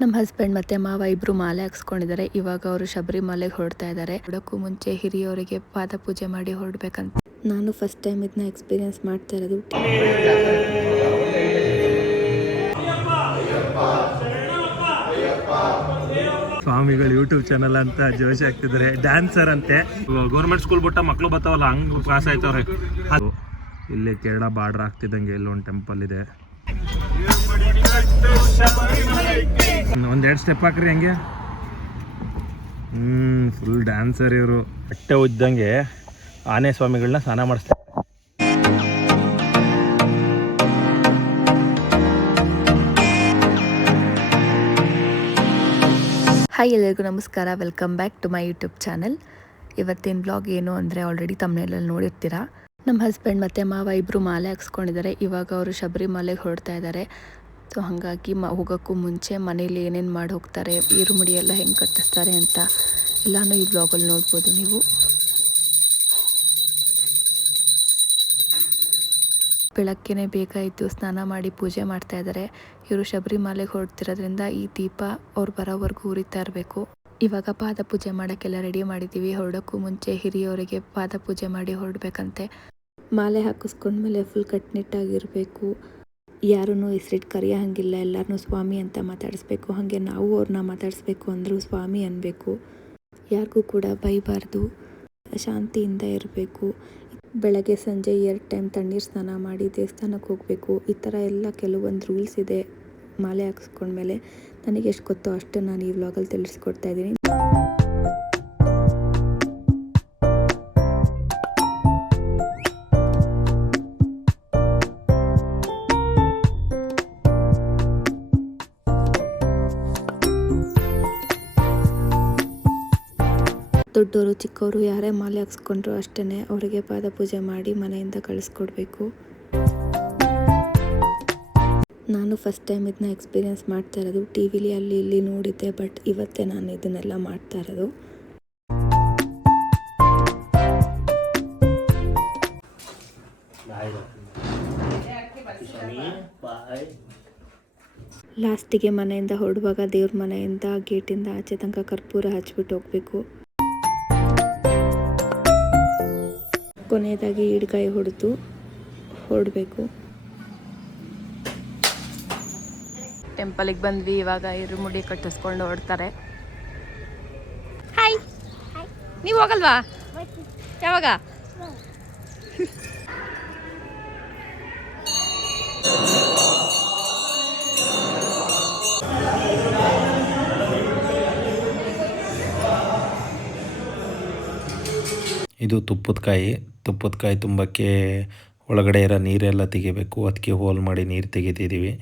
ನಮ್ಮ ಹಸ್ಬೆಂಡ್ ಮತ್ತು ಮಾವ ಇಬ್ಬರು ಮಾಲೆ ಹಾಕ್ಸ್ಕೊಂಡಿದ್ದಾರೆ. ಇವಾಗ ಅವರು ಶಬರಿಮಲೆಗೆ ಹೊರಡ್ತಾ ಇದ್ದಾರೆ. ಹೊರಡೋಕ್ಕೂ ಮುಂಚೆ ಹಿರಿಯವರಿಗೆ ಪಾದ ಪೂಜೆ ಮಾಡಿ ಹೊರಡ್ಬೇಕಂತ. ನಾನು ಫಸ್ಟ್ ಟೈಮ್ ಇದನ್ನ ಎಕ್ಸ್ಪೀರಿಯನ್ಸ್ ಮಾಡ್ತಾ ಇರೋದು. ಸ್ವಾಮಿಗಳು ಯೂಟ್ಯೂಬ್ ಚಾನಲ್ ಅಂತ ಜೋಶಿ ಆಗ್ತಿದ್ದಾರೆ. ಡ್ಯಾನ್ಸರ್ ಅಂತೆ. ಗೌರ್ಮೆಂಟ್ ಸ್ಕೂಲ್ ಬಿಟ್ಟ ಮಕ್ಳು ಬರ್ತಾವಲ್ಲ ಹಂಗ್ ಪಾಸ್ ಆಯ್ತವ್ರೆ. ಇಲ್ಲಿ ಕೇರಳ ಬಾರ್ಡರ್ ಆಗ್ತಿದ್ದಂಗೆ ಇಲ್ಲೊಂದು ಟೆಂಪಲ್ ಇದೆ. ಒಂದೆರಡು ಸ್ಟೆಪ್ ಹಾಕ್ರಿ ಹಂಗೆ. ಫುಲ್ ಡ್ಯಾನ್ಸರ್ ಇವರು. ಬಟ್ಟೆ ಉದ್ದಂಗೆ ಆನೆ ಸ್ವಾಮಿಗಳನ್ನ ಸ್ನಾನ ಮಾಡಿಸ್ತಾರೆ. ಹಾಯ್, ಎಲ್ಲರಿಗೂ ನಮಸ್ಕಾರ. Welcome back to my YouTube channel. ಇವತ್ತಿನ ಬ್ಲಾಗ್ ಏನು ಅಂದರೆ ಆಲ್ರೆಡಿ ತಮ್ಮನೇಲಲ್ಲಿ ನೋಡಿರ್ತೀರಾ. ನಮ್ಮ ಹಸ್ಬೆಂಡ್ ಮತ್ತು ಮಾವ ಇಬ್ಬರು ಮಾಲೆ ಹಾಕ್ಸ್ಕೊಂಡಿದ್ದಾರೆ. ಇವಾಗ ಅವರು ಶಬರಿಮಲೆಗೆ ಹೊರಡ್ತಾ ಇದ್ದಾರೆ. ಸೊ ಹಾಗಾಗಿ ಹೋಗೋಕ್ಕೂ ಮುಂಚೆ ಮನೇಲಿ ಏನೇನು ಮಾಡಿ ಹೋಗ್ತಾರೆ, ಈರುಮುಡಿ ಎಲ್ಲ ಹೆಂಗೆ ಕಟ್ಟಿಸ್ತಾರೆ ಅಂತ ಎಲ್ಲನೂ ಈ ಬ್ಲಾಗಲ್ಲಿ ನೋಡ್ಬೋದು ನೀವು. ಬೆಳಗ್ಗೆನೇ ಬೇಗ ಇದ್ದು ಸ್ನಾನ ಮಾಡಿ ಪೂಜೆ ಮಾಡ್ತಾ ಇದ್ದಾರೆ. ಇವರು ಶಬರಿಮಲೆಗೆ ಹೊರಡ್ತಿರೋದ್ರಿಂದ ಈ ದೀಪ ಅವ್ರು ಬರೋವರೆಗೂ ಉರಿತಾ ಇರಬೇಕು. ಇವಾಗ ಪಾದ ಪೂಜೆ ಮಾಡೋಕ್ಕೆಲ್ಲ ರೆಡಿ ಮಾಡಿದ್ದೀವಿ. ಹೊರಡೋಕ್ಕೂ ಮುಂಚೆ ಹಿರಿಯವರಿಗೆ ಪಾದ ಪೂಜೆ ಮಾಡಿ ಹೊರಡ್ಬೇಕಂತೆ. ಮಾಲೆ ಹಾಕಿಸ್ಕೊಂಡ್ಮೇಲೆ ಫುಲ್ ಕಟ್ನಿಟ್ಟಾಗಿರಬೇಕು. ಯಾರನ್ನೂ ಹೆಸರಿಟ್ಟು ಕರೆಯೋ ಹಾಗಿಲ್ಲ. ಎಲ್ಲರನ್ನೂ ಸ್ವಾಮಿ ಅಂತ ಮಾತಾಡಿಸ್ಬೇಕು. ಹಾಗೆ ನಾವು ಅವ್ರನ್ನ ಮಾತಾಡಿಸ್ಬೇಕು ಅಂದರೂ ಸ್ವಾಮಿ ಅನ್ನಬೇಕು. ಯಾರಿಗೂ ಕೂಡ ಬೈಬಾರ್ದು, ಶಾಂತಿಯಿಂದ ಇರಬೇಕು. ಬೆಳಗ್ಗೆ ಸಂಜೆ 2 ಟೈಮ್ ತಣ್ಣೀರು ಸ್ನಾನ ಮಾಡಿ ದೇವಸ್ಥಾನಕ್ಕೆ ಹೋಗಬೇಕು. ಈ ಥರ ಎಲ್ಲ ಕೆಲವೊಂದು ರೂಲ್ಸ್ ಇದೆ ಮಾಲೆ ಹಾಕಿಸ್ಕೊಂಡ್ಮೇಲೆ. ನನಗೆ ಎಷ್ಟು ಗೊತ್ತೋ ಅಷ್ಟು ನಾನು ಈ ವ್ಲಾಗಲ್ಲಿ ತಿಳಿಸ್ಕೊಡ್ತಾ ಇದ್ದೀನಿ. ದೊಡ್ಡವರು ಚಿಕ್ಕವರು ಯಾರೇ ಮಾಲೆ ಹಾಕ್ಸ್ಕೊಂಡ್ರು ಅಷ್ಟೇ ಅವರಿಗೆ ಪಾದ ಪೂಜೆ ಮಾಡಿ ಮನೆಯಿಂದ ಕಳಿಸ್ಕೊಡ್ಬೇಕು. ನಾನು ಫಸ್ಟ್ ಟೈಮ್ ಇದನ್ನ ಎಕ್ಸ್ಪೀರಿಯನ್ಸ್ ಮಾಡ್ತಾ ಇರೋದು. ಟಿ ವಿಲಿ ಅಲ್ಲಿ ಇಲ್ಲಿ ನೋಡಿದ್ದೆ, ಬಟ್ ಇವತ್ತೇ ನಾನು ಇದನ್ನೆಲ್ಲ ಮಾಡ್ತಾ ಇರೋದು. ಲಾಸ್ಟಿಗೆ ಮನೆಯಿಂದ ಹೊರಡುವಾಗ ದೇವ್ರ ಮನೆಯಿಂದ ಗೇಟಿಂದ ಆಚೆ ತನಕ ಕರ್ಪೂರ ಹಚ್ಬಿಟ್ಟು ಹೋಗಬೇಕು. ಕೊನೆಯದಾಗಿ ಈಡ್ಗಾಯಿ ಹೊಡೆದು ಹೊರಡಬೇಕು. ಟೆಂಪಲಿಗೆ ಬಂದ್ವಿ. ಇವಾಗ ಇರುಮುಡಿ ಕಟ್ಟಿಸ್ಕೊಂಡು ಹೊರಡ್ತಾರೆ. ಹಾಯ್, ನೀವು ಹೋಗಲ್ವಾ? ಯಾವಾಗ? ಇದು ತುಪ್ಪದ ಕಾಯಿ ತುಂಬಕ್ಕೆ ಒಳಗಡೆ ಇರೋ ನೀರೆಲ್ಲ ತೆಗಿಬೇಕು. ಅದಕ್ಕೆ ಹೋಲ್ ಮಾಡಿ ನೀರು ತೆಗಿತಿದ್ದೀವಿ.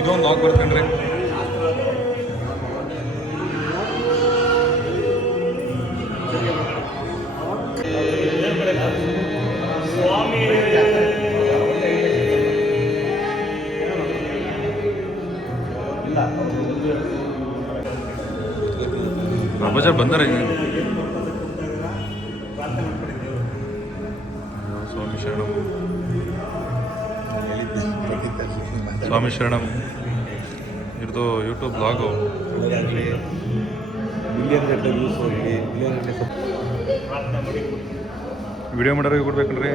ಇದೊಂದು ಲಾಕ್ ಬರ್ಕೊಂಡ್ರೆ ಪ್ರಪಂಚ ಬಂದರೆ ಸ್ವಾಮಿ ಶರಣಂ, ಸ್ವಾಮಿ ಶರಣಂ. ಇರ್ದು ಯೂಟ್ಯೂಬ್ ಬ್ಲಾಗು ವಿಡಿಯೋ ಮಾಡೋರಿಗೆ ಕೊಡ್ಬೇಕಲ್ರಿ.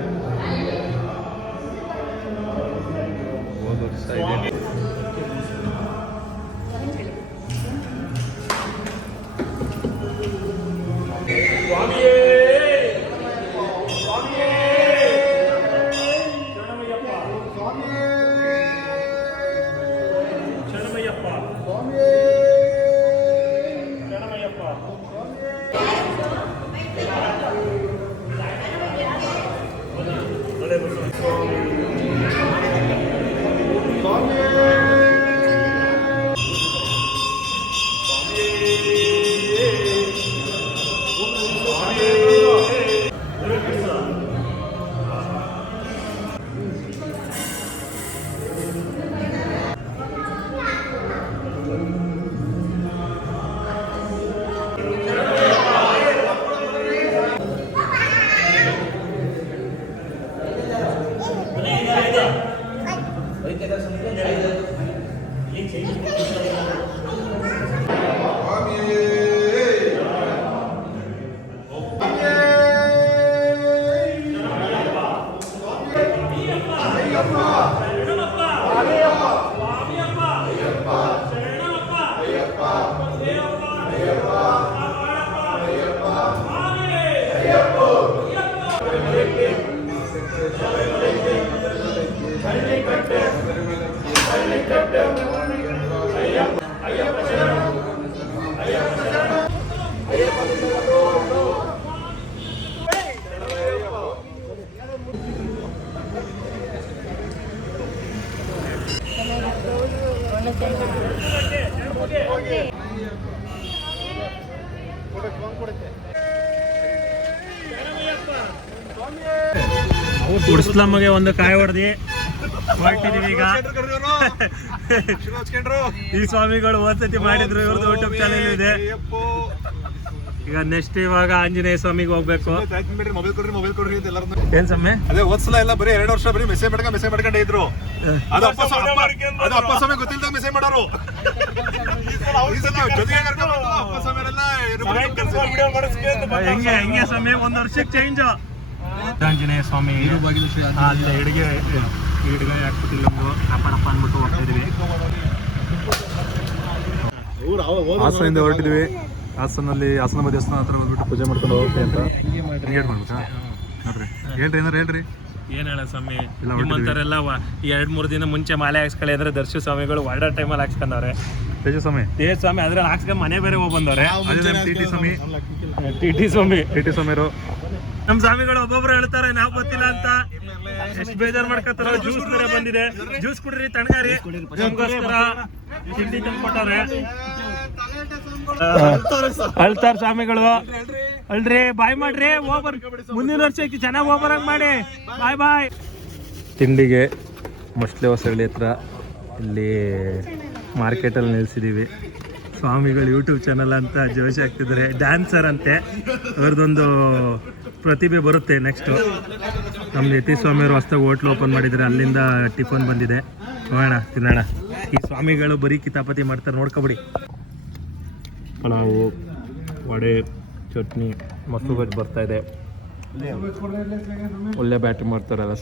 ಹೋದ ವರ್ಷ ಇದೆ. ಉಡ್ಸ್ಲಮ್ಮಗೆ ಒಂದು ಕಾಯಿ ಹೊಡೆದಿ ಹೊರಟಿದೀವಿ ಈಗ. ಈ ಸ್ವಾಮಿಗಳು ಒಂದ್ಸತಿ ಮಾಡಿದ್ರು, ಇವ್ರದ್ದು ಯೂಟ್ಯೂಬ್ ಚಾನೆಲ್ ಇದೆ. ಈಗ ನೆಕ್ಸ್ಟ್ ಇವಾಗ ಆಂಜನೇಯ ಸ್ವಾಮಿಗೆ ಹೋಗ್ಬೇಕು. ಮೊಬೈಲ್ ಕೊಡ್ರಿ ಏನ್ ಸಮಯ ಅದೇ ಓದ್ಸಲ ಎಲ್ಲ ಬರೀ 2 ವರ್ಷ ಬರೀ ಮೆಸೇಜ್ ಮಾಡ್ಕೊಂಡೇ ಇದ್ರು. ಅದು ಅಪ್ಪ ಸ್ವಾಮಿ ಗೊತ್ತಿಲ್ದಾಗ ಮೆಸೇಜ್ ಮಾಡೋರು. ಜೊತೆಗೆ ಅಪ್ಪ ಸ್ವಾಮಿಯರೆಲ್ಲ ಹೆಂಗೆ ಸಮಯ 1 ವರ್ಷಕ್ಕೆ ಚೇಂಜ್. ಆಂಜನೇಯ ಸ್ವಾಮಿ ಅಲ್ಲೇ ಹಿಡಿಗೆ ಹಾಕ್ಬಿಟ್ಟಿಲ್ಲ, ಅಪ್ಪನಪ್ಪ ಅಂದ್ಬಿಟ್ಟು ಹೋಗ್ತಾ ಇದೀವಿ. ಹಾಸನದಿಂದ ಹೊರಟಿದ್ವಿ. ಹಾಸನಲ್ಲಿ ಹಾಸನ ದೇವಸ್ಥಾನ ಹತ್ರ ಬಂದ್ಬಿಟ್ಟು ಪೂಜೆ ಮಾಡ್ಕೊಂಡು ಹೋಗ್ತೀವಿ ಅಂತ ಕ್ರಿಯೇಟ್ ಮಾಡ್ಬೇಕಾ ನೋಡ್ರಿ. ಹೇಳ್ರಿ ಏನ್ ಹೇಳ ಸ್ವಾಮಿ, ನಿಮ್ಮಂತರೆಲ್ಲ 2-3 ದಿನ ಮುಂಚೆ ಮಾಲೆ ಹಾಕ್ಸ್ಕೊಳ್ಳಿ ಅಂದ್ರೆ ದರ್ಶನ ಸ್ವಾಮಿಗಳು ಒಳ್ಳೆ ಟೈಮಲ್ಲಿ ಹಾಕ್ಸ್ಕೊಂಡವ್ರೆ. ತೇಜಸ್ವಾಮಿ ಅದ್ರಲ್ಲಿ ಹಾಕ್ಸ್ಕೊಂಡು ಮನೆ ಬೇರೆ ಹೋಗಿ ಬಂದವ್ರೆ. ಟಿ ಟಿ ಸ್ವಾಮಿ ನಮ್ ಸ್ವಾಮಿಗಳು ಒಬ್ಬೊಬ್ರು ಹೇಳ್ತಾರೆ ನಾವು ಗೊತ್ತಿಲ್ಲ ಅಂತ. ಎಷ್ಟು ಬೇಜಾರು ಮಾಡ್ಕೊತಾರ. ಜ್ಯೂಸ್ ಬೇರೆ ಬಂದಿದೆ, ಜ್ಯೂಸ್ ಕುಡ್ರಿ ತಣ್ಣಗಾರಿ. ನಮ್ಗೋಸ್ಕರ ತಿಂಡಿ ತಂದ್ಕೊಟ್ಟಾರೆ. ಅಳ್ತಾರ ಸ್ವಾಮಿಗಳು, ಅಲ್ರಿ ಬಾಯ್ ಮಾಡ್ರಿ, ಹೋಗ್ಬರ್ ಮುಂದಿನ ವರ್ಷಕ್ಕೆ ಚೆನ್ನಾಗಿ ಹೋಗ್ಬರಂಗ್ ಮಾಡಿ. ಬಾಯ್. ತಿಂಡಿಗೆ ಮೊಸಳೆ ಹೊಸಳ್ಳಿ ಹತ್ರ ಇಲ್ಲಿ ಮಾರ್ಕೆಟಲ್ಲಿ ನಿಲ್ಸಿದೀವಿ. ಸ್ವಾಮಿಗಳು ಯೂಟ್ಯೂಬ್ ಚಾನಲ್ ಅಂತ ಜೋಶಿ ಆಗ್ತಿದ್ದಾರೆ. ಡ್ಯಾನ್ಸರ್ ಅಂತೆ, ಅವ್ರದ್ದೊಂದು ಪ್ರತಿಭೆ ಬರುತ್ತೆ. ನೆಕ್ಸ್ಟು ನಮ್ಮ ಯತಿ ಸ್ವಾಮಿಯವರು ಹೊಸ್ದಾಗಿ ಹೋಟ್ಲು ಓಪನ್ ಮಾಡಿದರೆ, ಅಲ್ಲಿಂದ ಟಿಫನ್ ಬಂದಿದೆ. ಹೋಗೋಣ ತಿನ್ನೋಣ. ಈ ಸ್ವಾಮಿಗಳು ಬರೀ ಕಿತಾಪತಿ ಮಾಡ್ತಾರೆ, ನೋಡ್ಕೊಬಿಡಿ. ಪಲಾವು, ವಡೆ, ಚಟ್ನಿ, ಮೊಸರು ಬಜ್ಜಿ ಬರ್ತಾ ಇದೆ. ಒಳ್ಳೆ ಬ್ಯಾಟ್ರಿ ಮಾಡ್ತಾರಲ್ಲ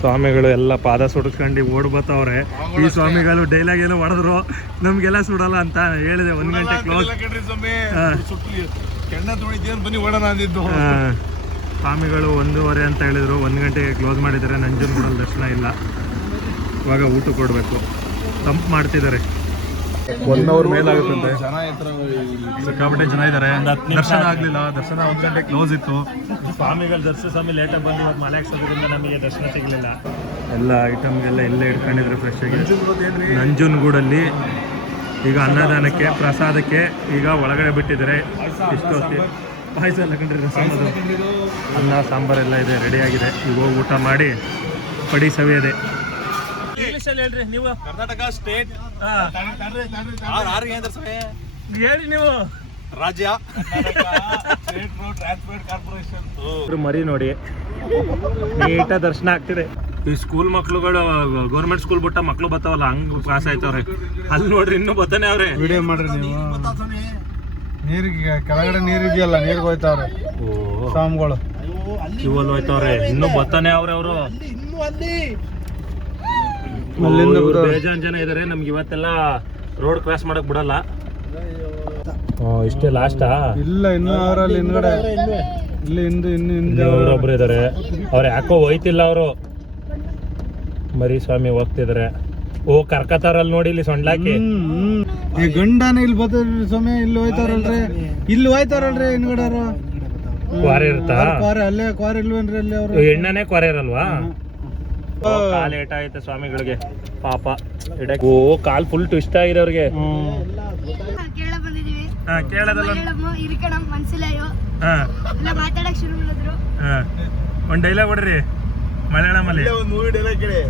ಸ್ವಾಮಿಗಳು ಎಲ್ಲ ಪಾದ ಸುಡಿಸ್ಕೊಂಡು ಓಡ್ ಬರ್ತಾವ್ರೆ. ಈ ಸ್ವಾಮಿಗಳು ಡೈಲಾಗ್ ಏನೋ ಹೊಡೆದ್ರು, ನಮ್ಗೆಲ್ಲ ಸುಡಲ್ಲ ಅಂತ ಹೇಳಿದೆ. 1 ಗಂಟೆ ಕ್ಲೋಸ್. ಸ್ವಾಮಿಗಳು 1:15 ಅಂತ ಹೇಳಿದ್ರು, 1 ಗಂಟೆಗೆ ಕ್ಲೋಸ್ ಮಾಡಿದ್ದಾರೆ. ನಂಜನಗೂಡಲ್ಲಿ ದರ್ಶನ ಇಲ್ಲ. ಇವಾಗ ಊಟ ಕೊಡಬೇಕು. ತಂಪು ಮಾಡ್ತಿದ್ದಾರೆ. 1 ಅವರ್ ಮೇಲಾಗುತ್ತಂತೆ. ಸಿಕ್ಕಾಪಟ್ಟೆ ಜನ ಇದ್ದಾರೆ. ದರ್ಶನ ಆಗ್ಲಿಲ್ಲ. ದರ್ಶನ 1 ಗಂಟೆ ಕ್ಲೋಸ್ ಇತ್ತು. ಸ್ವಾಮಿಗಳು ದರ್ಶನ ಸ್ವಾಮಿ ಲೇಟಾಗಿ ಬಂದು ಇವತ್ತು ಮಲೆ ಹಾಕ್ಸೋದ್ರಿಂದ ನಮಗೆ ದರ್ಶನ ಸಿಗಲಿಲ್ಲ. ಎಲ್ಲ ಐಟಮ್ಗೆಲ್ಲ ಇಲ್ಲೇ ಇಟ್ಕೊಂಡಿದ್ರು ಫ್ರೆಶ್ ಆಗಿ. ನಂಜನಗೂಡಲ್ಲಿ ಈಗ ಅನ್ನದಾನಕ್ಕೆ ಪ್ರಸಾದಕ್ಕೆ ಈಗ ಒಳಗಡೆ ಬಿಟ್ಟಿದ್ದಾರೆ. ಇಷ್ಟು ಪಾಯಸ ಎಲ್ಲ ಕಂಡ್ರಿ, ರಸಮದು, ಅನ್ನ ಸಾಂಬಾರೆಲ್ಲ ಇದೆ, ರೆಡಿಯಾಗಿದೆ. ಈಗ ಹೋಗಿ ಊಟ ಮಾಡಿ ಪಡಿ ಸವಿಯದೆ. ಇಂಗ್ಲೀಷಲ್ಲಿ ಹೇಳ್ರಿ ನೀವು. ಕರ್ನಾಟಕ ಸ್ಟೇಟ್ ಹೇಳಿ ನೀವು. ರಾಜ್ಯ ಟ್ರಾನ್ಸ್ಪೋರ್ಟ್ ಕಾರ್ಪೊರೇಷನ್. ಮರಿ ನೋಡಿ ನೀಟ ದರ್ಶನ ಆಗ್ತಿದೆ. ಈ ಸ್ಕೂಲ್ ಮಕ್ಳುಗಳು ಗೌರ್ಮೆಂಟ್ ಸ್ಕೂಲ್ ಬಿಟ್ಟ ಮಕ್ಳು ಬರ್ತಾವಲ್ಲ, ಹಂಗ್ ಪಾಸ್ ಆಯ್ತವ್ರೆ. ಅಲ್ಲಿ ನೋಡ್ರಿ ಇನ್ನೂ ಬರ್ತಾನೆ ಅವ್ರೆ. ವಿಡಿಯೋ ಮಾಡ್ರಿ ನೀವು. ನೀರಿಗೆ ಕೆಳಗಡೆ ನೀರಿದೆಯಲ್ಲ, ನೀರಿಗೆ ಹೋಯ್ತಾವ್ರೆ ಸ್ವಾಮಿಗಳು. ಇವಲ್ಲಿ ಹೋಯ್ತವ್ರೆ, ಇನ್ನೂ ಬರ್ತಾನೆ ಅವ್ರೆ ಅವರು. ಬೇಜಾನ್ ಜನ ಇದಾರೆ. ನಮ್ಗೆ ಇವತ್ತೆಲ್ಲ ರೋಡ್ ಕ್ರಾಸ್ ಮಾಡಕ್ ಬಿಡಲ್ಲ. ಇಷ್ಟೇ ಲಾಸ್ಟಾ? ಇಲ್ಲ, ಇನ್ನು ಅವರಲ್ಲಿ ಹಿಂದ್ಗಡೆ ಇಲ್ಲಿ ಒಬ್ರು ಇದಾರೆ. ಅವ್ರು ಯಾಕೋ ಹೋಯ್ತಿಲ್ಲ. ಅವರು ಮರಿ ಸ್ವಾಮಿ ಹೋಗ್ತಿದಾರೆ. ಕರ್ಕತಾರಲ್ಲಿ ನೋಡಿ, ಇಲ್ಲಿ ಸೊಂಡ್ಲಾಕಿ ಗಂಡನ ಇಲ್ಲಿ ಬರ್ತದ್ರಿ ಸ್ವಾಮಿ. ಇಲ್ಲಿ ಹೋಯ್ತಾರಲ್ರಿ ಹಿಂದ್ಗಡೆ ಕ್ವಾರೆ ಇರುತ್ತಾ? ಕ್ವಾರೆ ಅಲ್ಲೇ ಕ್ವಾರೆ ಇಲ್ವೇನ್ರಿ ಅಲ್ಲಿ? ಅವರು ಎಣ್ಣೆನೆ ಕ್ವಾರೆ ಇರಲ್ವಾ? ಕಾಲ್ ಏಟ ಐತೆ ಸ್ವಾಮಿಗಳಿಗೆ ಪಾಪ. ಕಾಲ್ ಫುಲ್ ಟ್ವಿಸ್ಟ್ ಆಗಿದೆ ಅವ್ರಿಗೆ. ಕೇಳೋದಲ್ಲ. ಒಂದ್ ಡೈಲಾಗ್ ಹೊಡ್ರಿ ಮಲಯಾಳಮಲ್ಲಿ. ಮೂವಿ ಡೈಲಾಗ್ ಕೇಳಿ.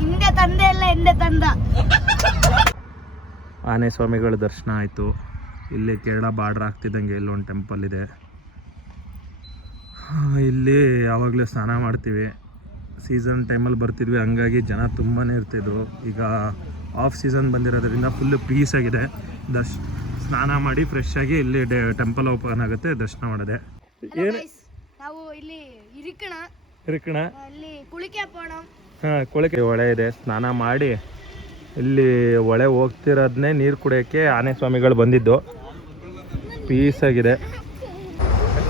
ಹಿಂದೆ ತಂದೆ ಎಲ್ಲ ಹಿಂದೆ ತಂದ. ಆನೆ ಸ್ವಾಮಿಗಳ ದರ್ಶನ ಆಯಿತು. ಇಲ್ಲಿ ಕೇರಳ ಬಾರ್ಡ್ರ್ ಆಗ್ತಿದ್ದಂಗೆ ಇಲ್ಲೊಂದು ಟೆಂಪಲ್ ಇದೆ. ಇಲ್ಲಿ ಯಾವಾಗಲೂ ಸ್ನಾನ ಮಾಡ್ತೀವಿ. ಸೀಸನ್ ಟೈಮಲ್ಲಿ ಬರ್ತಿದ್ವಿ, ಹಂಗಾಗಿ ಜನ ತುಂಬಾ ಇರ್ತಿದ್ರು. ಈಗ ಆಫ್ ಸೀಸನ್ ಬಂದಿರೋದ್ರಿಂದ ಫುಲ್ಲು ಪೀಸ್ ಆಗಿದೆ. ಸ್ನಾನ ಮಾಡಿ ಫ್ರೆಶ್ ಆಗಿ ಇಲ್ಲಿ ಟೆಂಪಲ್ ಓಪನ್ ಆಗುತ್ತೆ, ದರ್ಶನ ಮಾಡಿದೆ. ನಾವು ಇಲ್ಲಿ ಇರಿಕಣ ಅಲ್ಲಿ ಕುಳಿಕೆ ಪೋಣ. ಕೊಳಕೆ ಹೊಳೆ ಇದೆ. ಸ್ನಾನ ಮಾಡಿ ಇಲ್ಲಿ ಹೊಳೆ ಹೋಗ್ತಿರೋದನ್ನೇ ನೀರು ಕುಡಿಯೋಕ್ಕೆ ಆನೆ ಸ್ವಾಮಿಗಳು ಬಂದಿದ್ದು. ಪೀಸಾಗಿದೆ.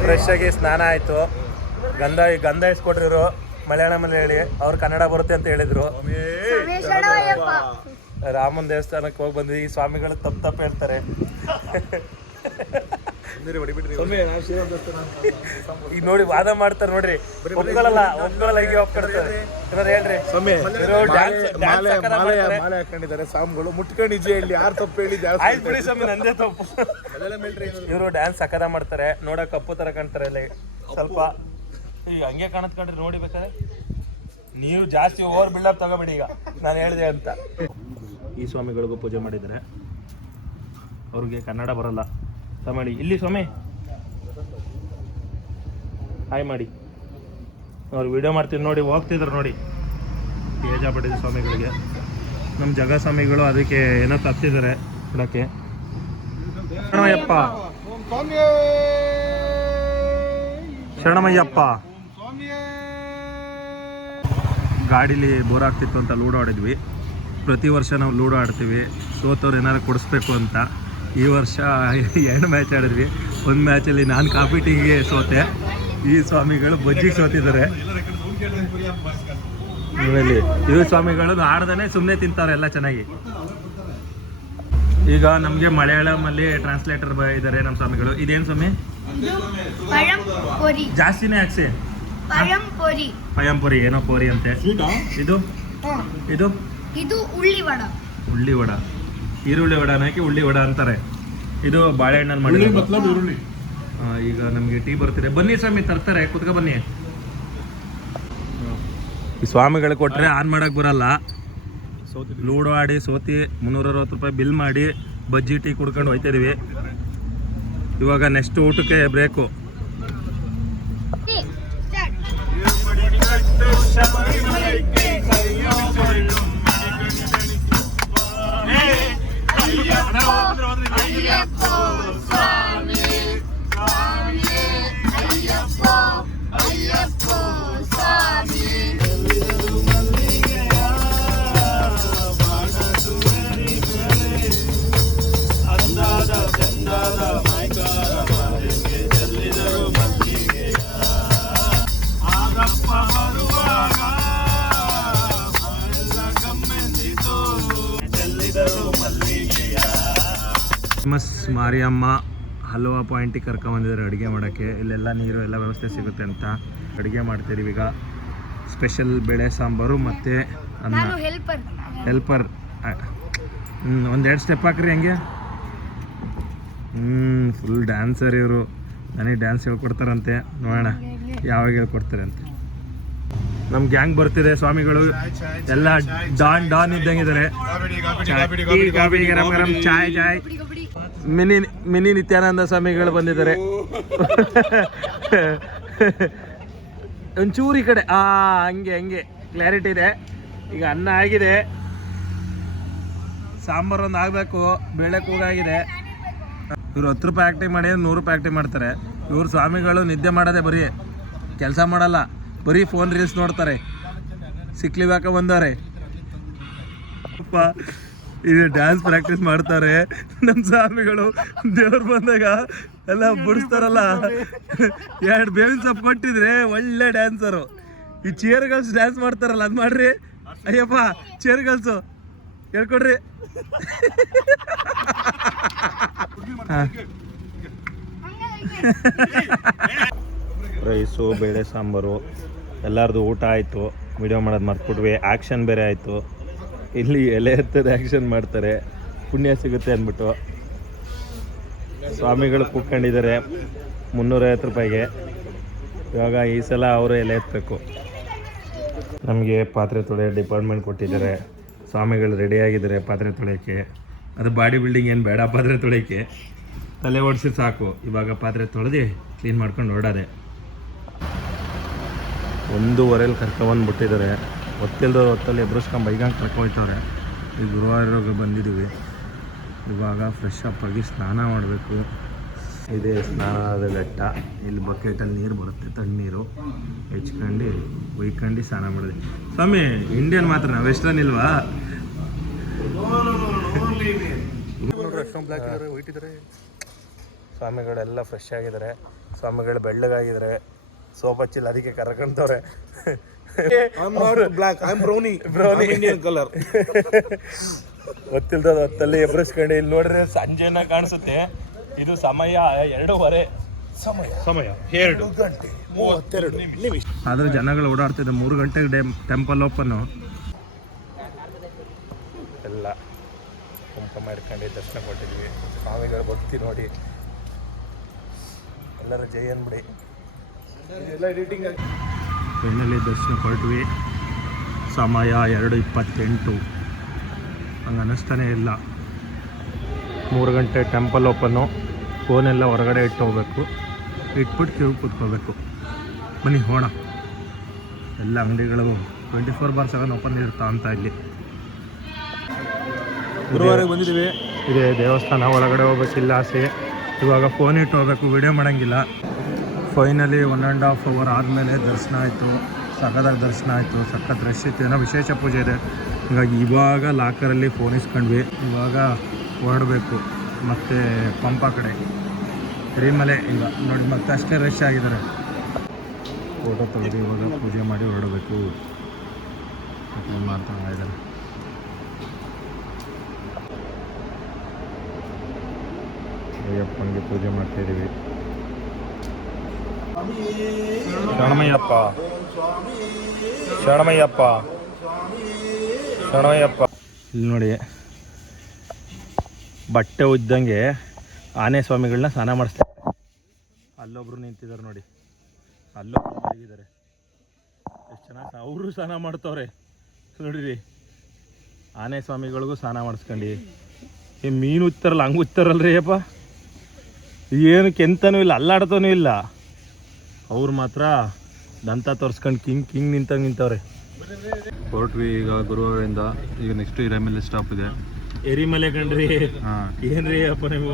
ಫ್ರೆಶ್ ಆಗಿ ಸ್ನಾನ ಆಯಿತು. ಗಂಧ ಇಸ್ಕೊಟ್ರಿರು ಮಲಯಾಳಮಲ್ಲಿ ಹೇಳಿ. ಅವ್ರು ಕನ್ನಡ ಬರುತ್ತೆ ಅಂತ ಹೇಳಿದರು. ರಾಮನ ದೇವಸ್ಥಾನಕ್ಕೆ ಹೋಗಿ ಬಂದ್ವಿ. ಈ ಸ್ವಾಮಿಗಳು ತಪ್ಪು ಹೇಳ್ತಾರೆ. ಈಗ ನೋಡಿ ವಾದ ಮಾಡ್ತಾರೆ ನೋಡ್ರಿ, ಒಪ್ಕೊಳ್ಳಲ್ಲ ಹೀಗೆ ಒಪ್ಕೊಳ್ತಾರೆ. ಏನಾದ್ರು ಹೇಳ್ರಿ. ಮಾಲೆ ಹಾಕೊಂಡಿದ್ದಾರೆ ಸ್ವಾಮಿಗಳು, ಮುಟ್ಕೊಂಡು ನಿಜ ಹೇಳಿ ಯಾರು ತಪ್ಪು ಹೇಳಿ ಆಯ್ತು ಬಿಡಿ ಸ್ವಾಮಿ, ನಂದೇ ತಪ್ಪು. ಇವರು ಡ್ಯಾನ್ಸ್ ಸಕದ ಮಾಡ್ತಾರೆ, ನೋಡಕ್ ಕಪ್ಪು ತರ ಕಾಣ್ತಾರೆ ಇಲ್ಲಿ ಸ್ವಲ್ಪ. ಈಗ ಹಂಗೆ ಕಾಣತ್ ಕಂಡ್ರಿ ನೋಡಿ ಬೇಕಾದ್ರೆ. ನೀವು ಜಾಸ್ತಿ ಓವರ್ ಬಿಲ್ಡಪ್ ತಗೋಬೇಡಿ ಈಗ ನಾನು ಹೇಳಿದೆ ಅಂತ. ಈ ಸ್ವಾಮಿಗಳಿಗೂ ಪೂಜೆ ಮಾಡಿದ್ದಾರೆ. ಅವ್ರಿಗೆ ಕನ್ನಡ ಬರಲ್ಲ. ಮಾಡಿ ಇಲ್ಲಿ ಸ್ವಾಮಿ ಹಾಯ್ ಮಾಡಿ. ಅವ್ರು ವಿಡಿಯೋ ಮಾಡ್ತಿದ್ರು ನೋಡಿ, ಹೋಗ್ತಿದ್ರು ನೋಡಿ. ಬೇಜಾಪಟ್ಟಿದೆ ಸ್ವಾಮಿಗಳಿಗೆ. ನಮ್ಮ ಜಗ ಸ್ವಾಮಿಗಳು ಅದಕ್ಕೆ ಏನೋ ತಪ್ಪಿದ್ದಾರೆ ಬಿಡಕ್ಕೆ. ಶರಣಮಯ್ಯಪ್ಪ, ಶರಣಮಯ್ಯಪ್ಪ. ಗಾಡೀಲಿ ಬೋರ್ ಆಗ್ತಿತ್ತು ಅಂತ ಲೂಡೋ ಆಡಿದ್ವಿ. ಪ್ರತಿ ವರ್ಷ ನಾವು ಲೂಡೋ ಆಡ್ತೀವಿ, ಸೋತವ್ರು ಏನಾರು ಕೊಡಿಸ್ಬೇಕು ಅಂತ. ಈ ವರ್ಷ 2 ಮ್ಯಾಚ್ ಆಡಿದ್ವಿ. ಒಂದು ಮ್ಯಾಚಲ್ಲಿ ನಾನು ಕಾಫಿ ಟೀಗೆ ಸೋತೆ, ಈ ಸ್ವಾಮಿಗಳು ಬಜ್ಜಿಗೆ ಸೋತಿದ್ದಾರೆ. ಇವು ಸ್ವಾಮಿಗಳು ಆಡ್ದೇ ಸುಮ್ಮನೆ ತಿಂತಾರೆ ಎಲ್ಲ ಚೆನ್ನಾಗಿ. ಈಗ ನಮಗೆ ಮಲಯಾಳಮಲ್ಲಿ ಟ್ರಾನ್ಸ್ಲೇಟರ್ ಇದ್ದಾರೆ ನಮ್ಮ ಸ್ವಾಮಿಗಳು. ಇದೇನು ಸ್ವಾಮಿ? ಜಾಸ್ತಿನೇ ಹಾಕ್ಸಿ. ಪಯಂಪುರಿ ಏನೋ ಪೋರಿ ಅಂತೆ. ಇದು ಇದು ಇದು ಉಳ್ಳಿ ವಡ. ಉಳ್ಳಿ ವಡ, ಈರುಳ್ಳಿ ವಡ ಹಾಕಿ ಉಳ್ಳಿ ವಡ ಅಂತಾರೆ. ಇದು ಬಾಳೆಹಣ್ಣಲ್ಲಿ ಮಾಡಿ. ಈಗ ನಮಗೆ ಟೀ ಬರ್ತಿದೆ. ಬನ್ನಿ ಸ್ವಾಮಿ, ತರ್ತಾರೆ, ಕುತ್ಕೊ ಬನ್ನಿ. ಈ ಸ್ವಾಮಿಗಳು ಕೊಟ್ಟರೆ ಆನ್ ಮಾಡಕ್ಕೆ ಬರಲ್ಲ. ಲೂಡೋ ಆಡಿ ಸೋತಿ 360 ರೂಪಾಯಿ ಬಿಲ್ ಮಾಡಿ ಬಜ್ಜಿ ಟೀ ಕುಡ್ಕೊಂಡು ಹೋಯ್ತಿದ್ವಿ. ಇವಾಗ ನೆಕ್ಸ್ಟ್ ಊಟಕ್ಕೆ ಬ್ರೇಕು. ಫೇಮಸ್ ಮಾರಿಯಮ್ಮ ಹಲ್ವಾ ಪಾಯಿಂಟಿಗೆ ಕರ್ಕೊಂಬಂದಿದ್ದಾರೆ ಅಡುಗೆ ಮಾಡೋಕ್ಕೆ. ಇಲ್ಲೆಲ್ಲ ನೀರು ಎಲ್ಲ ವ್ಯವಸ್ಥೆ ಸಿಗುತ್ತೆ ಅಂತ ಅಡುಗೆ ಮಾಡ್ತಿದ್ದೀವಿ ಈಗ. ಸ್ಪೆಷಲ್ ಬೇಳೆ ಸಾಂಬಾರು ಮತ್ತು ಅನ್ನ. ಹೆಲ್ಪರ್. 1-2 ಸ್ಟೆಪ್ ಹಾಕ್ರಿ ಹಂಗೆ. ಫುಲ್ ಡ್ಯಾನ್ಸರ್ ಇವರು. ನನಗೆ ಡ್ಯಾನ್ಸ್ ಹೇಳ್ಕೊಡ್ತಾರಂತೆ, ನೋಡೋಣ ಯಾವಾಗ ಹೇಳ್ಕೊಡ್ತಾರೆ ಅಂತ. ನಮ್ಮ ಗ್ಯಾಂಗ್ ಬರ್ತಿದೆ. ಸ್ವಾಮಿಗಳು ಎಲ್ಲ ಡಾನ್ ಇದ್ದಂಗಿದ್ದಾರೆ. ಗರಂ ಗರಂ ಚಾಯ್ ಚಾಯ್. ಮಿನಿ ನಿತ್ಯಾನಂದ ಸ್ವಾಮಿಗಳು ಬಂದಿದ್ದಾರೆ. ಒಂಚೂರು ಈ ಕಡೆ ಹಂಗೆ ಕ್ಲಾರಿಟಿ ಇದೆ. ಈಗ ಅನ್ನ ಆಗಿದೆ, ಸಾಂಬಾರು ಒಂದು ಆಗಬೇಕು, ಬೇಳೆ ಕೂಗಾಗಿದೆ. ಇವ್ರು 10 ರೂಪಾಯಿ ಆ್ಯಕ್ಟಿಂಗ್ ಮಾಡಿ 100 ರೂಪಾಯಿ ಆ್ಯಕ್ಟಿಂಗ್ ಮಾಡ್ತಾರೆ. ಇವ್ರು ಸ್ವಾಮಿಗಳು ನಿದ್ದೆ ಮಾಡೋದೇ, ಬರೀ ಕೆಲಸ ಮಾಡಲ್ಲ, ಬರೀ ಫೋನ್ ರೀಲ್ಸ್ ನೋಡ್ತಾರೆ. ಸಿಕ್ಲಿವಾಕ ಬಂದವ್ರೆ ಇದು ಡ್ಯಾನ್ಸ್ ಪ್ರಾಕ್ಟೀಸ್ ಮಾಡ್ತಾರೆ ನಮ್ಮ ಸ್ವಾಮಿಗಳು. ದೇವ್ರು ಬಂದಾಗ ಎಲ್ಲ ಬಿಡಿಸ್ತಾರಲ್ಲ, 2 ಬೇವಿನ ಸೊಪ್ಪು ಕೊಟ್ಟಿದ್ರೆ ಒಳ್ಳೆ ಡ್ಯಾನ್ಸರು. ಈ ಚೇರ್ ಗರ್ಲ್ಸ್ ಡ್ಯಾನ್ಸ್ ಮಾಡ್ತಾರಲ್ಲ, ಅದು ಮಾಡ್ರಿ. ಅಯ್ಯಪ್ಪ, ಚೇರ್ ಗರ್ಲ್ಸು ಹೇಳ್ಕೊಡ್ರಿ. ರೈಸು, ಬೇಳೆ ಸಾಂಬಾರು, ಎಲ್ಲರದು ಊಟ ಆಯಿತು. ವಿಡಿಯೋ ಮಾಡೋದು ಮರ್ತ್ಬಿಟ್ವಿ. ಆ್ಯಕ್ಷನ್ ಬೇರೆ ಆಯಿತು. ಇಲ್ಲಿ ಎಲೆ ಎತ್ತದ ಆ್ಯಕ್ಷನ್ ಮಾಡ್ತಾರೆ, ಪುಣ್ಯ ಸಿಗುತ್ತೆ ಅಂದ್ಬಿಟ್ಟು. ಸ್ವಾಮಿಗಳು ಕೂತ್ಕೊಂಡಿದ್ದಾರೆ 350 ರೂಪಾಯಿಗೆ. ಇವಾಗ ಈ ಸಲ ಅವರು ಎಲೆ ಎತ್ತಬೇಕು. ನಮಗೆ ಪಾತ್ರೆ ತೊಳೆಯೋ ಡಿಪಾರ್ಟ್ಮೆಂಟ್ ಕೊಟ್ಟಿದ್ದಾರೆ. ಸ್ವಾಮಿಗಳು ರೆಡಿಯಾಗಿದ್ದಾರೆ ಪಾತ್ರೆ ತೊಳೆಯೋಕ್ಕೆ. ಅದು ಬಾಡಿ ಬಿಲ್ಡಿಂಗ್ ಏನು ಬೇಡ, ಪಾತ್ರೆ ತೊಳೆಯೋಕ್ಕೆ ತಲೆ ಓಡಿಸಿ ಸಾಕು. ಇವಾಗ ಪಾತ್ರೆ ತೊಳೆದು ಕ್ಲೀನ್ ಮಾಡ್ಕೊಂಡು ಹೊರಡೋದೆ. 1:15 ಕರ್ಕೊಂಡ್ಬಂದ್ಬಿಟ್ಟಿದ್ದಾರೆ. ಹೊತ್ತಿಲ್ದವ್ರು ಹೊತ್ತಲ್ಲಿ ಎಬ್ರಿಸ್ಕೊಂಡು ಬೈಗಂಗೆ ಕರ್ಕೊಯ್ತವ್ರೆ. ಈ ಗುರುವಾರ ಬಂದಿದ್ದೀವಿ. ಇವಾಗ ಫ್ರೆಶ್ ಅಪ್ ಆಗಿ ಸ್ನಾನ ಮಾಡಬೇಕು. ಇದೇ ಸ್ನಾನದ ಘಟ್ಟ. ಇಲ್ಲಿ ಬಕೆಟಲ್ಲಿ ನೀರು ಬರುತ್ತೆ, ತಣ್ಣೀರು ಹೆಚ್ಕೊಂಡು ಒಯ್ಕೊಂಡು ಸ್ನಾನ ಮಾಡಿದೆ. ಸ್ವಾಮಿ ಇಂಡಿಯನ್ ಮಾತ್ರ, ವೆಸ್ಟರ್ನ್ ಇಲ್ವಾ? ಸ್ವಾಮಿಗಳೆಲ್ಲ ಫ್ರೆಶ್ ಆಗಿದ್ದಾರೆ. ಸ್ವಾಮಿಗಳು ಬೆಳ್ಳಗಾಗಿದ್ದಾರೆ. ಸೋಪ್ ಹಚ್ಚಿಲ್ಲ, ಅದಕ್ಕೆ ಕರ್ಕೊಂತವ್ರೆ. ಹೊತ್ತಿಲ್ದ ಹೊತ್ತಲ್ಲಿ ಎಬ್ರಿಸ್ಕೊಂಡು ಇಲ್ಲಿ ನೋಡ್ರೆ ಸಂಜೆನ ಕಾಣಿಸುತ್ತೆ. ಇದು ಸಮಯ 2:30 ಸಮಯ 2 ಗಂಟೆ 32 ನಿಮಿಷ. ಆದ್ರೆ ಜನಗಳು ಓಡಾಡ್ತಿದ್ದೆ 3 ಗಂಟೆಗೆ ಟೆಂಪಲ್ ಓಪನ್. ಎಲ್ಲ ಕುಂಕುಮ ಇಟ್ಕೊಂಡು ದರ್ಶನ ಕೊಟ್ಟಿದ್ವಿ. ಸ್ವಾಮಿಗಳ ಭಕ್ತಿ ನೋಡಿ ಎಲ್ಲರೂ ಜೈ ಅನ್ಬಿಡಿ. ಬೆಣ್ಣಲ್ಲಿ ದರ್ಶನ ಕೊಟ್ವಿ. ಸಮಯ 2:28. ಹಂಗೆ ಅನ್ನಿಸ್ತಾನೆ ಇಲ್ಲ. 3 ಗಂಟೆ ಟೆಂಪಲ್ ಓಪನ್ನು. ಫೋನೆಲ್ಲ ಹೊರಗಡೆ ಇಟ್ಟು ಹೋಗ್ಬೇಕು, ಇಟ್ಬಿಟ್ಟು ಕ್ಯೂ ಕೂತ್ಕೋಬೇಕು. ಬನ್ನಿ ಹೋಣ. ಎಲ್ಲ ಅಂಗಡಿಗಳು 24/7 ಓಪನ್ ಇರ್ತಾ ಅಂತ ಇಲ್ಲಿ. ಗುರುವಾರ ಬಂದಿದ್ದೀವಿ. ಇದೆ ದೇವಸ್ಥಾನ, ಒಳಗಡೆ ಹೋಗ್ಬೇಕಿಲ್ಲ ಆಸೆ. ಇವಾಗ ಫೋನ್ ಇಟ್ಟು ಹೋಗ್ಬೇಕು, ವಿಡಿಯೋ ಮಾಡೋಂಗಿಲ್ಲ. ಫೈನಲಿ 1.5 hour ಆದಮೇಲೆ ದರ್ಶನ ಆಯಿತು. ಸಖತ್ತಾಗಿ ದರ್ಶನ ಆಯಿತು. ಸಖತ್ ರಶ್ ಇತ್ತು. ಏನೋ ವಿಶೇಷ ಪೂಜೆ ಇದೆ, ಹೀಗಾಗಿ ಇವಾಗ ಲಾಕರಲ್ಲಿ ಫೋನ್ ಇಸ್ಕೊಂಡ್ವಿ. ಇವಾಗ ಹೊರಡಬೇಕು ಮತ್ತು ಪಂಪ ಕಡೆ ಹಿರಿಮಲೆ. ಈಗ ನೋಡಿ ಮತ್ತೆ ಅಷ್ಟೇ ರಶ್ ಆಗಿದ್ದಾರೆ. ಫೋಟೋ ತೆಗೆದು ಇವಾಗ ಪೂಜೆ ಮಾಡಿ ಹೊರಡಬೇಕು ಮಾಡ್ತಾ ಇದ್ದಾರೆ. ಅಯ್ಯಪ್ಪನಿಗೆ ಪೂಜೆ ಮಾಡ್ತಾಯಿದ್ದೀವಿ. ಶರಣಮಯ್ಯಪ್ಪ ಶರಣಮಯ್ಯಪ್ಪ ಶರಣಮಯ್ಯಪ್ಪ. ಇಲ್ಲಿ ನೋಡಿ ಬಟ್ಟೆ ಉದ್ದಂಗೆ ಆನೆ ಸ್ವಾಮಿಗಳನ್ನ ಸ್ನಾನ ಮಾಡಿಸ್ತಾರೆ. ಅಲ್ಲೊಬ್ರು ನಿಂತಿದ್ದಾರೆ ನೋಡಿ, ಅಲ್ಲೊಬ್ರು ಮಲಗಿದ್ದಾರೆ. ಎಷ್ಟು ಚೆನ್ನಾಗಿ ಅವರು ಸ್ನಾನ ಮಾಡ್ತವ್ರೆ ನೋಡಿರಿ. ಆನೆ ಸ್ವಾಮಿಗಳಿಗೂ ಸ್ನಾನ ಮಾಡಿಸ್ಕೊಂಡು ಈ ಮೀನು ಉತ್ತಾರಲ್ಲ ಹಂಗೆ ಉತ್ತಾರಲ್ರಿ ಅಪ್ಪ. ಏನು ಕೆಂತನೂ ಇಲ್ಲ, ಅಲ್ಲಾಡ್ತಾನೂ ಇಲ್ಲ. ಅವ್ರು ಮಾತ್ರ ದಂತ ತೋರಿಸ್ಕೊಂಡು ಕಿಂಗ್ ನಿಂತವ್ರೆ. ಹೊರಟ್ವಿ ಈಗ ಗುರುವಾರದಿಂದ. ಈಗ ನೆಕ್ಸ್ಟ್ ಹಿರೇಮಲೆ ಸ್ಟಾಪ್ ಇದೆ. ಎರಿಮಲೆ ಕಣ್ರಿ. ಏನ್ರಿ ಅಪ್ಪ ನೀವು